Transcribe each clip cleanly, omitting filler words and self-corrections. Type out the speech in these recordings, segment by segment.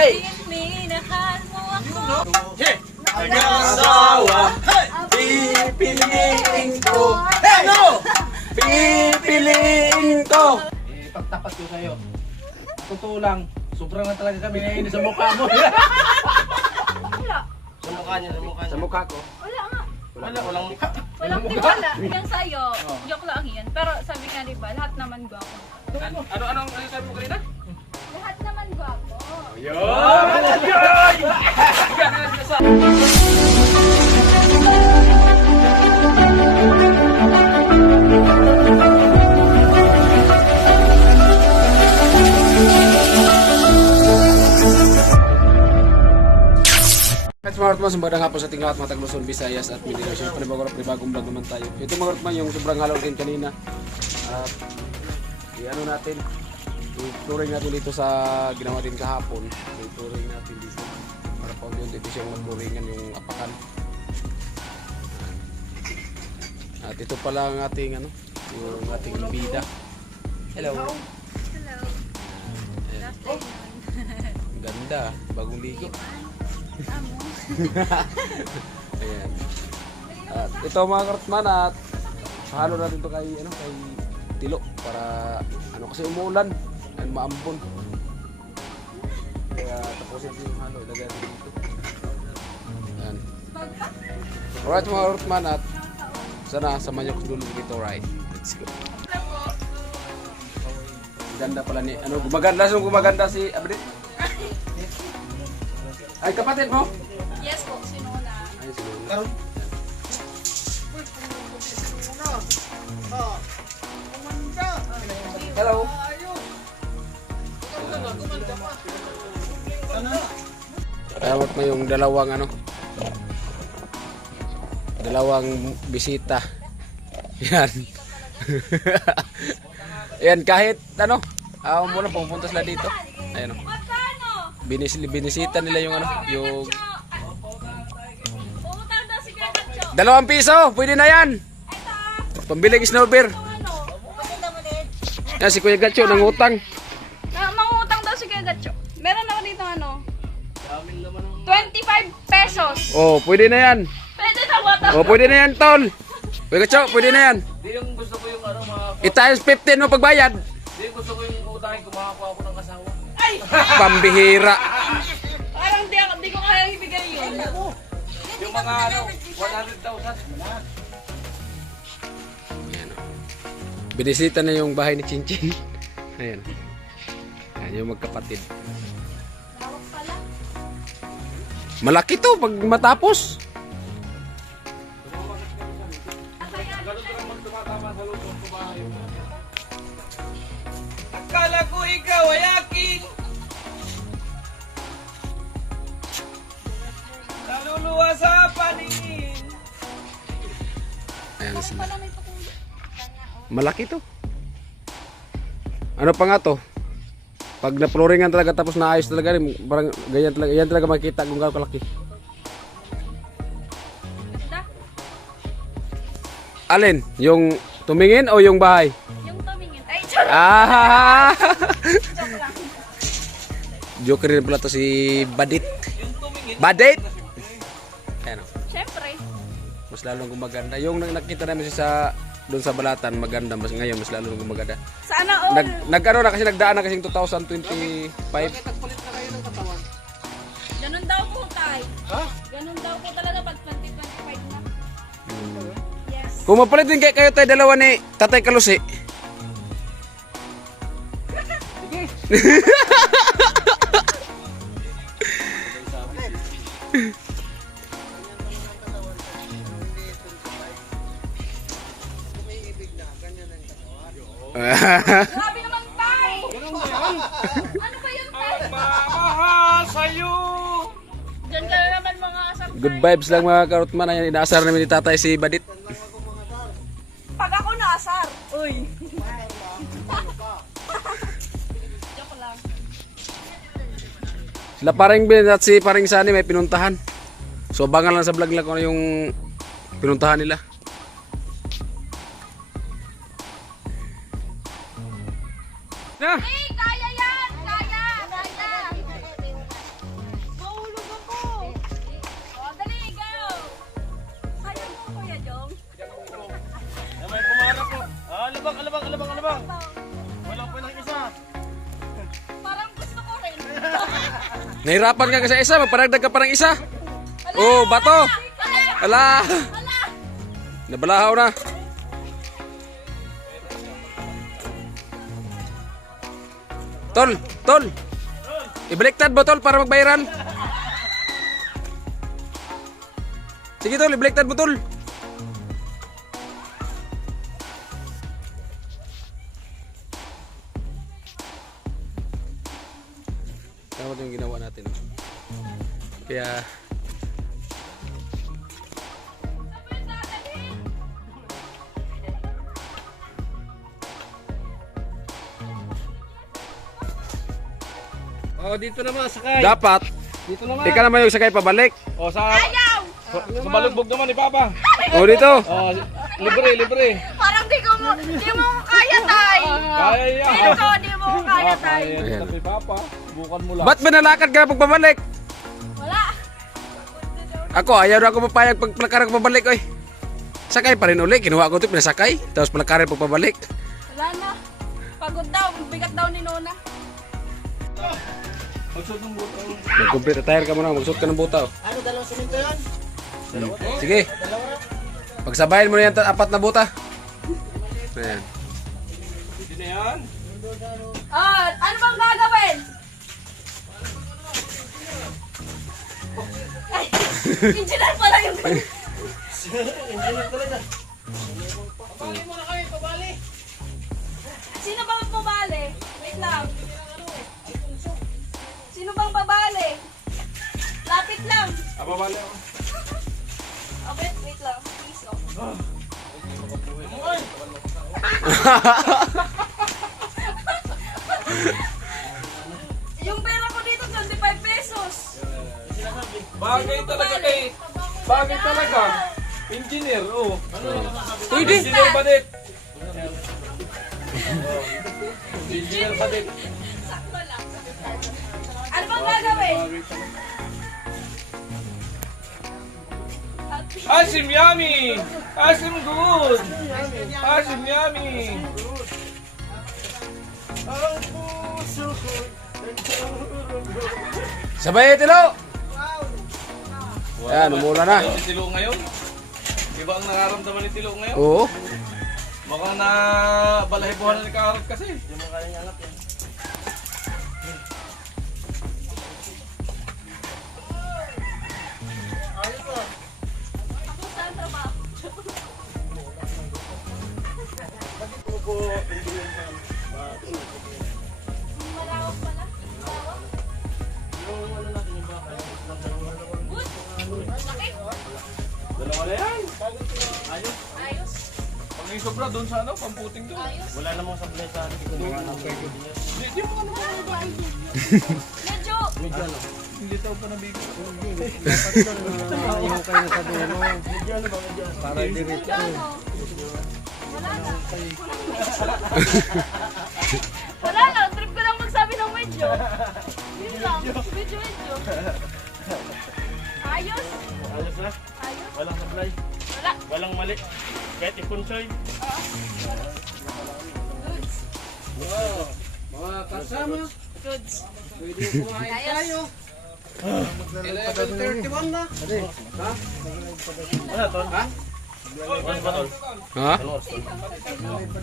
Hey! Minahal mo ako. Hey! Mag-asawa, pipiliin ko. Hey! No! Pipiliin ko. Ipagtapat ko sa'yo. Totoo lang, sobrang na talaga kami naiinis sa mukha mo. Wala. Sa mukha niya, sa mukha niya. Sa mukha ko? Wala nga. Walang tiwala. Yung sa'yo, joke lang yan. Pero sabi nga diba, lahat naman gwapo. Ano sabi mo kanina? Lahat naman gwapo. Mga Rotman, sumbadang hapon sa ating lahat mga Tagluson, Visayas at Mindanao. Siyempre bagong vlog naman tayo. Ito mga Rotman yung sobrang halaw din kanina. I-ano natin, i-touring natin dito sa ginawa din kahapon. I-touring natin dito para pa unti-unti siya mag-touringan yung apakan. At ito pala ang ating ano, yung ating bida. Hello. Hello. Ang ganda, bagong ligo. Ayan. At ito mga Rotman, at halo natin to kay Tilo para kasi umuulan and maambon. Kaya tapusin din yung halo, lagyan natin dito. Ayan. Alright mga Rotman, at sana samahan niyo ko dulo dito, right? Let's go. Ganda pala ni gumaganda si Abrit. Ay, kapatid mo? Yes po, sinuna. Ay, sige. Hello. Tawag mo yung dalawang bisita. Yan. Yan, kahit muna pumunta sila dito. Ayan o. Binisita nila yung yung Pumutang daw si Kuya Gatcho. 2 piso, pwede na yan. Pambiling snowbeer. Yan si Kuya Gatcho nangutang. Mangutang daw si Kuya Gatcho. Meron ako dito 25 pesos. Oh, pwede na yan. Pwede na wata. Oh, pwede na yan, tol. Kuya Gatcho, pwede na yan. Di yung gusto ko yung mga... I-times 15 mo pagbayad. Di gusto ko yung utangin ko, makakuha ko ng kasawa. Ay! Pambihira. Parang di ko kaya ibigay yun. Yung mga 100,000. Ayan, binisita na yung bahay ni Chinchin. Ayan. Ayan yung magkapatid. Tawag pala. Malaki to pag matapos. Akala ko ikaw ay akin. Naluluwa sa paningin. Ayan sila. Pala may pakulo. Malaki to. Ano pa nga to? Pag na-flooringan talaga tapos naayos talaga rin, parang ganyan talaga, yan talaga makikita kung gaano kalaki. Ganda. Alin? Yung tumingin o yung bahay? Yung tumingin. Ay, charot. Ah! Joke lang. Joker rin pala to si Badit. Badit? Ayan o. Siyempre. Mas lalong gumaganda. Yung nakita namin siya sa doon sa Balatan, maganda. Mas ngayon, mas lalong gumaganda. Sana all. Kasi nagdaan na kasi 2025. Ganun daw po, Tay. Ha? Ganun daw po talaga pag 2025 na. Yes. Kung mapalit din kayo tayo dalawa ni Tatay Kalusi. Grabe naman, Tay. Ano ba yun, Tay? Mamahal sa'yo. Diyan ka na naman mga asap. Good vibes lang mga karotman. Ayan, inaasar namin ni Tatay si Badit. Pag ako naasar. Uy. Joke lang. Sila paring Bin at si paring Sani may pinuntahan. So abangan lang sa vlog lang kung ano yung pinuntahan nila. Na! Hey, kaya yan! Kaya! Kaya! Alabang. Wala pa lang isa. Parang gusto ko rin. Nahirapan ka kasi isa, magparagdag ka parang isa. Oh, bato. Ala. Nabalahaw na. Tol. Ibaliktad mo, tol, para mag-viral. Sige, tol, ibaliktad mo, tol. Tama yung ginawa natin. Kaya Oh, dito naman sakay. dapat Dito naman. ikaw naman yung sakay pabalik. Oh, sa Ayaw! balugbog naman ni Papa. O dito. Oh, libre. Parang di mo ko kaya, tay. Kaya yan. Dito, di mo ko kaya, tay. Kaya Ayan. ni Papa. Bukan mo lang. Ba't binalakad ka pagpabalik? Wala. Ako, ayaw na ako mapayag pag palakaran ko pabalik, oy. Sakay pa rin uli, kinuha ko ito, pinasakay. Tapos palakaran pagpabalik. Wala na. Pagod daw, bigat daw ni Nona. Magsud ng buto. Mag-complete attire ka muna, magsuot ka ng buta. Oh. Ano, dalawang simento yan? Sige. Pagsabayin mo na yan, apat na buta. Ayan. Hindi na yan. Ano bang gagawin? Ay, engineer pala yung Engineer talaga. Sino bang pabali? Wait lang. Sino bang pabali? Lapit lang. Ababali ako. Wait lang. Please, oh. Yung pera ko dito, 25 pesos. Bagay talaga kay. Bagay talaga. Engineer, oh. Pwede. Engineer Badit. Engineer Badit. Sakto lang. Ano bang gagawin? Asim yummy. Asim good. Asim yummy. Sabay, Tilo! Ayan, umura na. Si Tilo ngayon. Iba ang nararamdaman ni Tilo ngayon. Oo. Baka na balahibuhan na ni Karot kasi. Hindi mo kaya niyalap yan. Ako saan trabaho? Malawak pala. Good. Laki. Dalawa na yan. Ayos. Pag yung sobra doon sa ano, pamputing doon. Ayos. Wala namang sablay sa akin. Hindi mo ano ba? Medyo. Hindi tao pa nabigo. Para diretso. Ano? Wala na. Wala na. Trip ko lang magsabi ng medyo. Yun lang. Medyo. Ayos. Ayos na. Ayos. Walang sablay. Wala. Walang mali. Kahit ipunsoy. Goods. Mga kasama, Goods. pwede kumain Ayos. tayo. 11:31 na. Ano to? Ha? Oras ba to? Ha?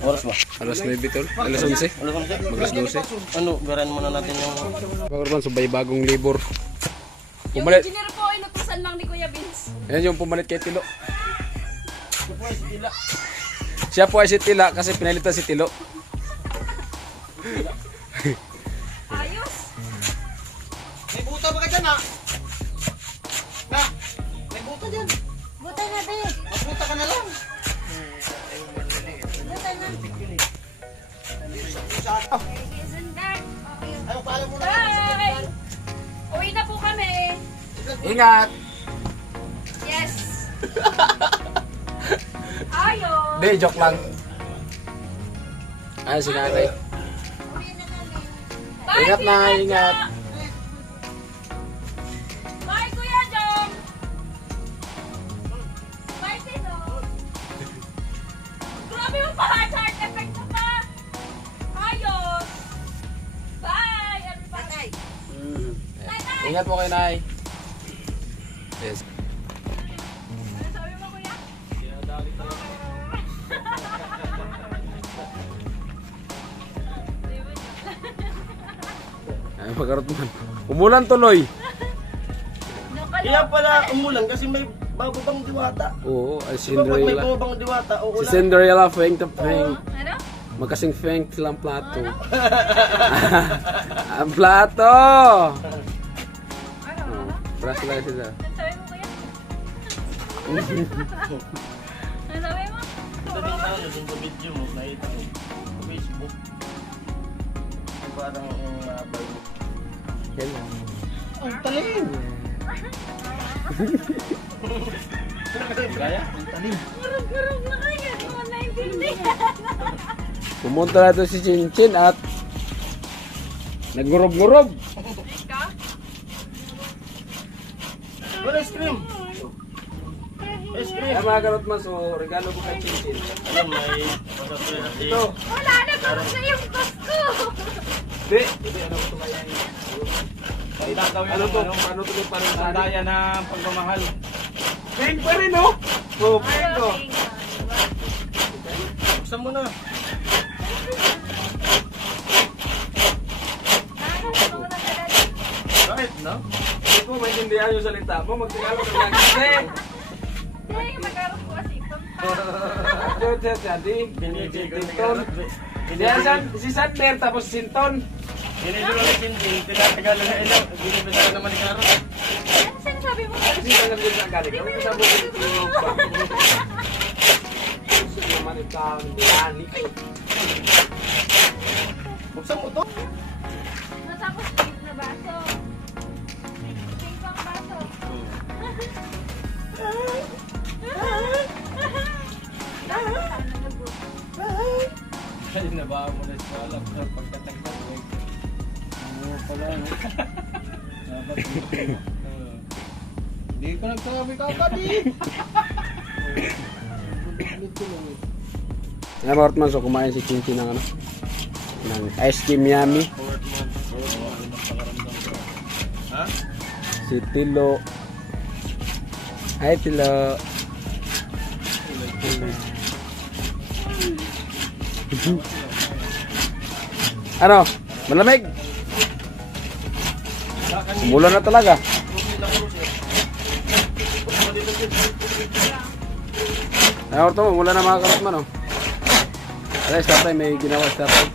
Oras ba? Alas 9, Tol. Alas 11. Alas 12. Ano, garan muna natin yung... Pagkarban, sabay bagong libur. Yung Pumalit. engineer po, inutusan lang ni Kuya Vince. Ayan yung pumalit kay Tilo. Siya po ay si Tila kasi pinalitan si Tilo. Ayos. May buta ba ka dyan, ha? Na, may buta dyan. Buta na, be. Magbuta ka na lang. Buta na. Isn't that? Ayaw, paalam muna. Bye! Uwi na po kami. Ingat! Yes. Ayos. Hindi, joke lang. Ay, si nanay. Bye, Ingat na, Kuya ingat. Jo. Bye, Kuya Jom. Bye, Tino. Grabe mo pa, heart effect Ingat po kayo, Nay. Yes. Ano sabi mo, kuya? Ay, makarotman. Umulan tuloy. Kaya pala umulan kasi may bababang diwata. Oo, ay Diba pag may Cinderella. bababang diwata, Si uulan. Cinderella, feng to feng. Ano? Magkasing feng silang plato. Ang plato! Ano? Oh, para sila sila. Ano sabi mo, kuya? Ano sabi mo? Ito din sa ano, din sa video mo, nakita ko. Sa Facebook. Parang nabay mo. Hello. Ang talim! Kaya? Ang talim. Gurog-gurog na kayo. Hindi mo naintindihan. Pumunta na ito si Chinchin at naggurob-gurob. Ikaw? Wala ice cream! Ice cream! Kaya mga karotman, so regalo ko kay Chinchin. Ayan, may masasaya natin. Ito! Wala na. Gurog na yung gusto. Hindi, hindi ano ko kaya Gagawin ano to? ano, Paano to yung parang sari? Sandaya ng pagmamahal. Feng pa rin, no? Oo, feng to. Buksan mo na. Bakit, no? Hindi ko maintindihan yung salita mo. Magtagalog ka lang kasi. Hindi, magkaroon ko kasi ito. Jadi, Binibigyan Sinton. Si Sander tapos Sinton. Ginilo lang yung Cindy, tinatagalo na ilaw. Binibigyan naman ni Karo. Ano sinasabi mo? Kasi lang din ang galing. Kami sa bukit tulog ba? Gusto naman ikaw ng bilani. Buksan mo to. Natapos pink na baso. Pink pang baso. Ay, nabaka mo na sa alak sa pagkatagdag. Ano pala, no? Dapat hindi ko nagsabi kakadi. Nga mga Ortman, so kumain si Chinchin ng ano? Ng ice cream yummy. Ha? Si Tilo. Hi Tilo. Ano? Malamig? Umulan na talaga. Ay, Orto, umulan na mga karotman, oh. Aray, sa tatay, may ginawa sa tatay.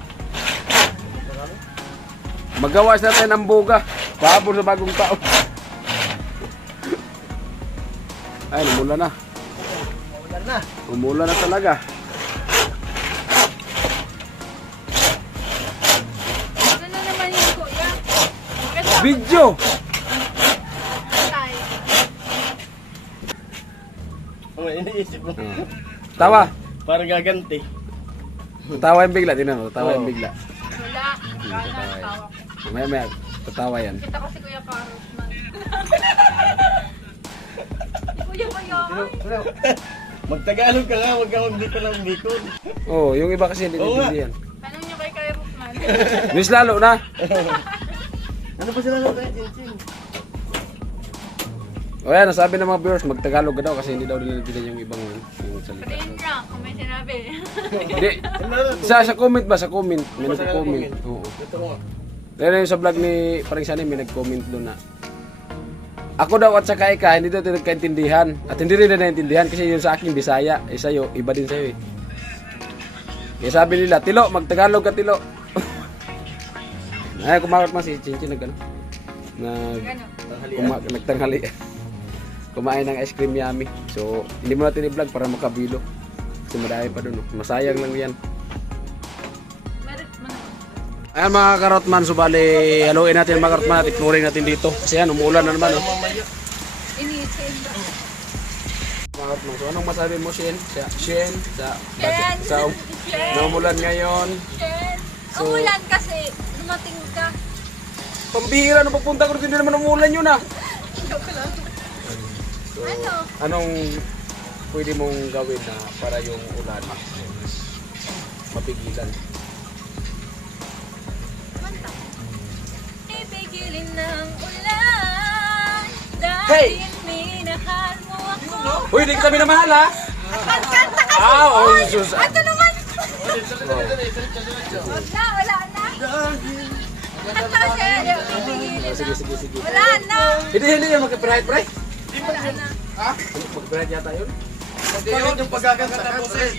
Magawa sa tatay ng buga. Paabor sa bagong taon. Ay, umulan na. Ulan na. Umulan na talaga. Ano na naman yung kuya? Ito. Video! Tayo. Oh, iniisip mo. Tawa. Para gaganti. Tawa yung bigla. Tinan mo, tawa yung bigla. Wala. Kanan, tawa. Maya, tatawa yan. Kita ko si Kuya Carlos man. Kuya Mayaman. Magtagalog ka nga, huwag kang magbiko ng bikod. Oh, yung iba kasi hindi Oo nga. naiintindihan. Tanong niyo kay Carlos man. Miss lalo na. Ano pa sila ng tayo, Chinchin? O yan, nasabi ng mga viewers, magtagalog ka daw kasi hindi daw nila yung ibang yung salita. Sabihin niya kung may sinabi. Hindi. Sa comment ba? Sa comment. May nagko-comment. Oo. Ito nga. Pero yung sa vlog ni Paring Sani, may nag-comment doon na ako daw at saka ika, hindi daw nagkaintindihan. At hindi rin na naintindihan kasi yung sa akin Bisaya. Eh sa'yo, iba din sa'yo eh. Kaya sabi nila, Tilo, magtagalog ka Tilo. Ay, kumakot man si Chinchin nag ano. Nagtanghali. Kumain ng ice cream yummy. So, hindi mo natin i-vlog para makabilo. Kasi madami pa doon. Oh. Masayang lang yan. Meron man naman. Ayan mga karotman, so bali, haluin natin mga karotman at iknuring natin dito. Kasi yan, umuulan na naman. Oh. Iniisip. Mga karotman, so anong masabi mo, Shen? Shen, Shen! sa umulan ngayon. Shen! So- Umulan kasi. Dumating ka. Pambihira, nung pagpunta ko rin, hindi naman umulan yun ah. Joke lang. So, Ano? anong pwede mong gawin na para yung ulan mapigilan? Manta. Ibigilin ng ulan. Hey! minahal mo ako. Uy, di kita minamahal ha? Kanta kasi. Oh, Jesus. Ito naman. Diretso. Wala na. Kanta kasi. Sige, sige, sige. Wala na. Hindi yan magka-pride, pre. Wala na. Mag-pride yata yun. Hindi yun, yung pagkakanta ng boses.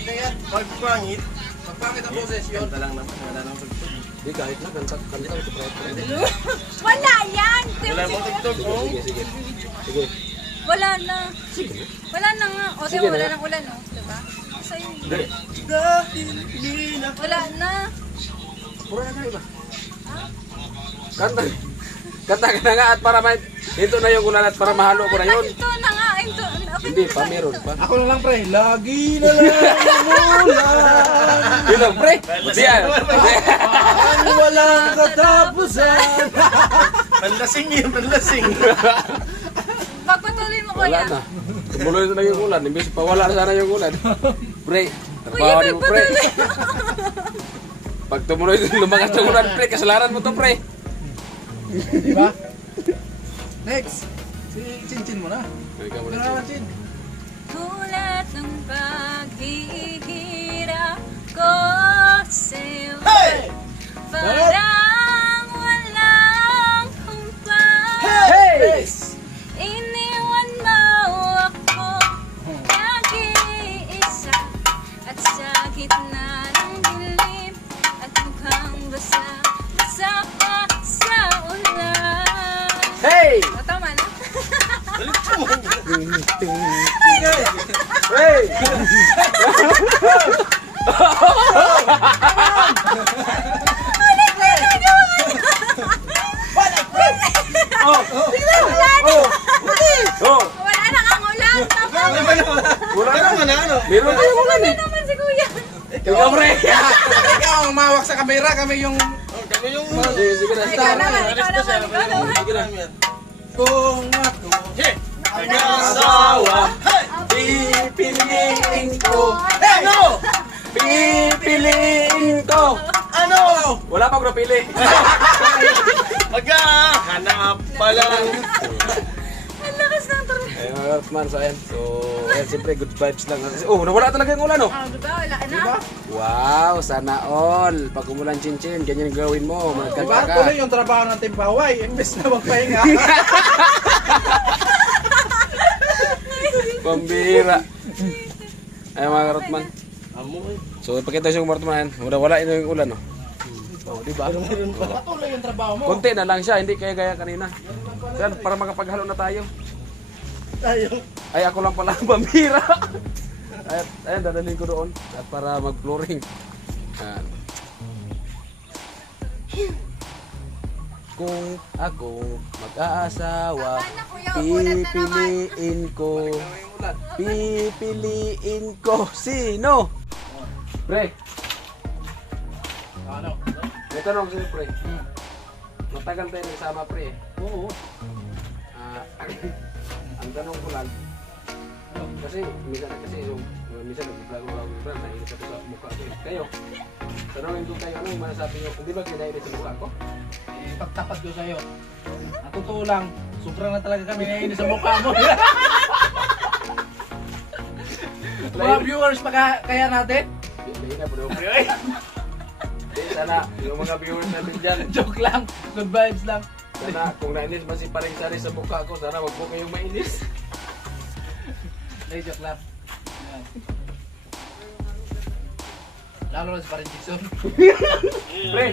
Pagpangit. Pagpangit ang boses yun. Kanta lang naman. Wala nang tugtog. Hindi, kahit na, kanta mag-pride. Wala yan. Wala mong tugtog. Oh. Sige, sige. Sige. Wala na. Sige na. Wala na nga. O, Sige diba, wala na. nang ulan, no? Diba? Sa'yo. Dali. Wala na. Pura na kayo ba? Kanta. Kanta ka na nga at para ito na yung ulan at para mahalo ko na yun. Ito na nga. Ito. Okay Hindi na pa, ba? meron pa. Ako na lang pre, lagi na lang umulan. Yun lang, pre. Diyan. Ang walang katapusan. Panlasing yun, panlasing. Pagpatuloy mo, Wala kuya. na. Tumuloy na yung ulan. Imbis pa wala na sana yung ulan. Pre, Kuya, trabaho mo, pre. pagpatuloy. Pag tumuloy lumakas yung ulan, pre, kasalanan mo to, pre. Diba? Next. Si Chinchin mo na. Ikaw muna, Ano Chin. Chin? Tulad ng paghihirap ko sa'yo. Hey! Parang walang humpay. Hey! Iniwan mo ako nag-iisa at sa gitna ng dilim at mukhang basa-basa pa sa ulan. Hey! O, tama na. Hey! Oh! Wala na ang ulan. Tama. Wala na. Ano na ano? Meron na yung ulan eh. Naman si kuya. Ikaw, pre. Ikaw ang mawak sa kamera, kami yung... Kami yung... Sige, sige na. Ikaw naman, ikaw naman, ikaw naman. Sige na. Kung ako... Hey! Nag-asawa, pipiliin ko. Ano? Pipiliin ko. Ano? Wala pa ako napili. Maghahanap pa lang. Ang lakas ng turo. Ayun mga man, so ayan. So, ayan, siyempre good vibes lang. Oh, nawala talaga yung ulan, oh. Ah, diba? Wala na. Wow, sana all. Pag umulan chinchin, ganyan ang gawin mo. Diba? Magkanta ka. Tuloy yung trabaho ng Timpaway. Imbes na magpahinga. Pambira. Ayun mga karotman. Amo eh. So, ipakita yung karotman. Wala na yung ulan, oh. Oh, di ba? Patuloy yung trabaho mo. Konti na lang siya, hindi kaya gaya kanina. Yan, para makapaghalo na tayo. Tayo. Ay, ako lang pala ang pambira. Ayun, dadalhin ko doon. At para mag-flooring. Yan. Kung ako mag-aasawa, pipiliin ko. Pipiliin ko. Sino? Pre, Ano? may tanong sa'yo, pre. Matagal tayo nagsama, pre. Oo. Ang tanong ko lang, kasi minsan yung nag-vlog nainis ako sa mukha ko. Kayo, tanongin ko kayo, ano yung masasabi nyo? Hindi ba kinainis sa mukha ko? Ipagtapat ko sa'yo. Ang totoo lang, sobrang na talaga kami naiinis sa mukha mo. Mga viewers pa kaya natin? Hindi na bro. Sana, yung mga viewers natin dyan, Joke lang. Good vibes lang. sana kung nainis man si Paring Sari sa mukha ko, sana wag po kayong mainis. Hey, joke lang. Yan. Lalo na si Parin Jackson. Pre,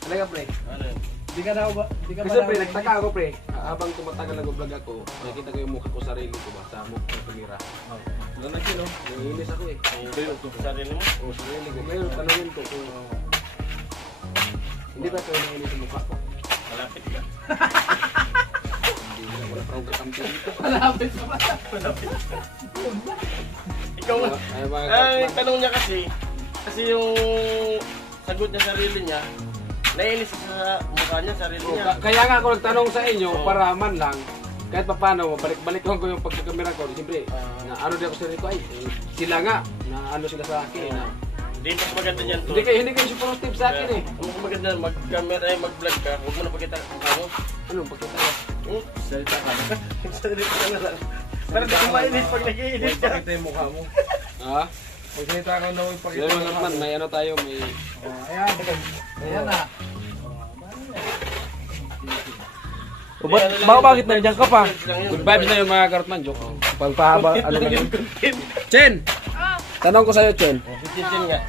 talaga pre. Ano yun? Hindi ka na ba? Hindi ka Kasi pre, nagtaka ako pre. Habang tumatagal nag-vlog ako, nakita ko yung mukha ko sarili ko ba sa mukha ng kamera. Ganun yun, no? Nanginis ako eh. Ito yung sarili mo. O sarili ko. Ngayon, tanongin ko kung hindi ba kayo nanginis sa mukha ko? Malapit ka. Hindi na, wala parang kakampi dito. Malapit pa ba? Ikaw nga. Ay, mga Ay, kapatid. tanong niya kasi yung sagot niya sarili niya, nainis sa mukha niya, sarili Oh, niya. kaya nga ako nagtanong sa inyo, para man lang, kahit pa paano, balik ko yung pagkakamera ko. Siyempre, na ano din ako sa sarili ko, ay, sila nga, na ano sila sa akin. Na, Hindi mas maganda niyan to. hindi kayo supportive sa akin eh. Ang mas maganda mag-camera ay mag-vlog ka, huwag mo na pakita ang mukha mo. Ano, pagkatala? Salita ka. Salita ka na lang. Pero di ko mainit pag nag-iinit ka. Pakita yung mukha mo. Ha? Pagsalita ka na, So ipakita yun yung mga mukha man, mo. may ano tayo, may... Ayan. Ayan na. Bakit nandiyan ka pa? Good vibes na yung mga karotman, joke. Pagpahaba, ano na yun. Chen! Tanong ko sa'yo, Chen. Chinchin nga.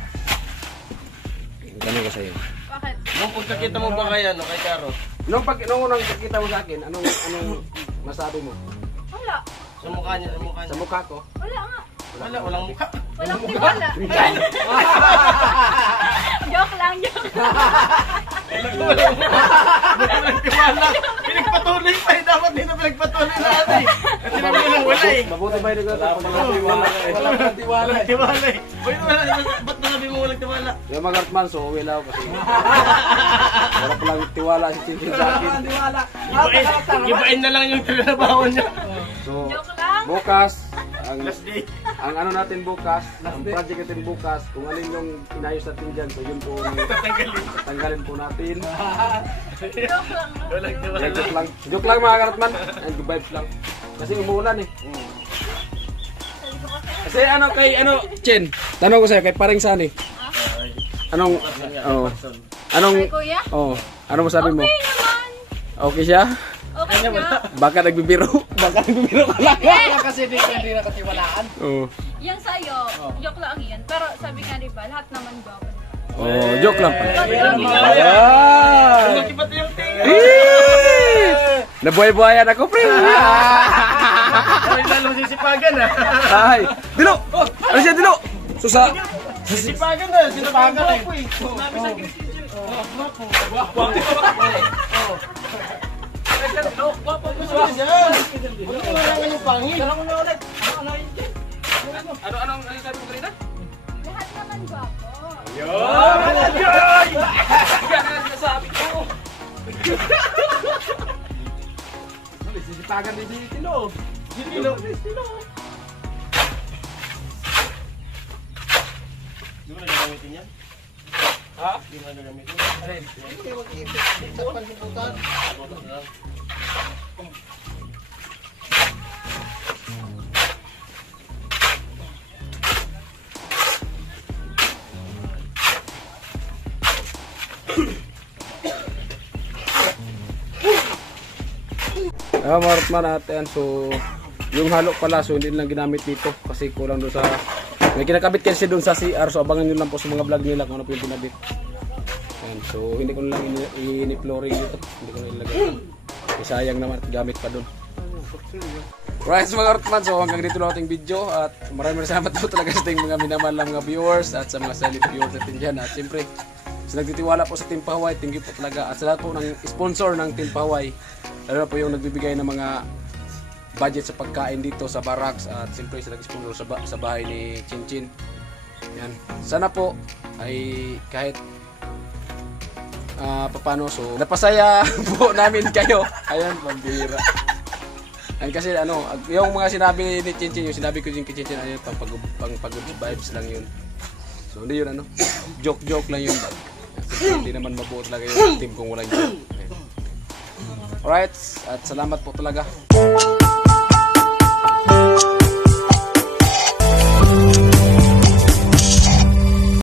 Tanong ko sa'yo. Bakit? Nung pagkakita mo ba kay ano, kay Karo? Nung unang nakita mo sa akin, anong masabi mo? Wala. Sa mukha niya, sa mukha Sa niya. mukha ko? Wala nga. Walang mukha. Walang tiwala. Joke lang, joke. Walang tiwala. Pinagpatuloy pa eh. Dapat dito pinagpatuloy natin eh. Kasi naman lang wala eh. Mabuti ba yung ito? Wala kang tiwala. Walang tiwala eh. Wala. Ba't nasabi mo walang tiwala? Yung mga karotman, so uwi na ako kasi wala palang tiwala si Chinchin sa akin. Tiwala. Ibain na lang yung trabaho niya. So, Joke lang. bukas, Last day. ang ano natin bukas, ang project natin bukas, kung alin yung inayos natin dyan, so yun po, tanggalin po natin. Joke lang. Walang tiwala. Joke lang mga karotman, and good vibes lang. Kasi umuulan eh. Kasi ano kay Chen, tanong ko sa'yo, kay paring Sani. Anong, anong, Kay kuya? ano masabi mo? Okay naman. Okay siya? Okay nga. Baka nagbibiro. Baka nagbibiro ka lang. Kaya kasi hindi nakatiwalaan. Oo. Yan sa'yo, joke lang yan. Pero sabi nga diba, lahat naman gwapo. Oh, joke lang. Joke lang. Ayan! Iba't yung tingin. Eh! Nabuhay-buhayan ako, pre! Ay, lalo sisipagan ah. Ay! Dilo! Ano siya, Dilo? Susa! Sisipagan na. Sisipagan eh. Sinabi sa akin si Chinchin. Guwapo. Guwapo. Guwapo mo siya. Wala nga yung pangin. Anong sabi mo kanina? Lahat naman gwapo. Sabi ko! Sisipagan din si Dilo. Dilo. Di mo na gagamitin yan? Ha? Di mo na gagamitin? Alin? Marutman natin. So, yung halo pala, so hindi lang ginamit dito kasi kulang doon sa... May kinakabit kasi doon sa CR, so abangan nyo lang po sa mga vlog nila kung ano po yung ginabit. Ayan, so hindi ko na lang ini-flooring dito. Hindi ko na ilagay. Sayang naman at gamit pa doon. Right, so mga Marutman, so hanggang dito lang ating video at maraming salamat po talaga sa ating mga minamahal na mga viewers at sa mga silent viewers natin dyan. At siyempre, sa nagtitiwala po sa Team Pahuay, thank you po talaga. At sa lahat po ng sponsor ng Team Pahuay, lalo na po yung nagbibigay ng mga budget sa pagkain dito sa barracks at siyempre sa nag-sponsor sa bahay ni Chinchin. Yan. Sana po ay kahit papano so napasaya po namin kayo. Ayan, pambira. Ay kasi yung mga sinabi ni Chinchin, yung sinabi ko din kay Chinchin, ayun pang pag-good vibes lang yun. So hindi yun joke lang yun. Kasi hindi naman mabuo talaga yung team kung walang joke. Alright, at salamat po talaga.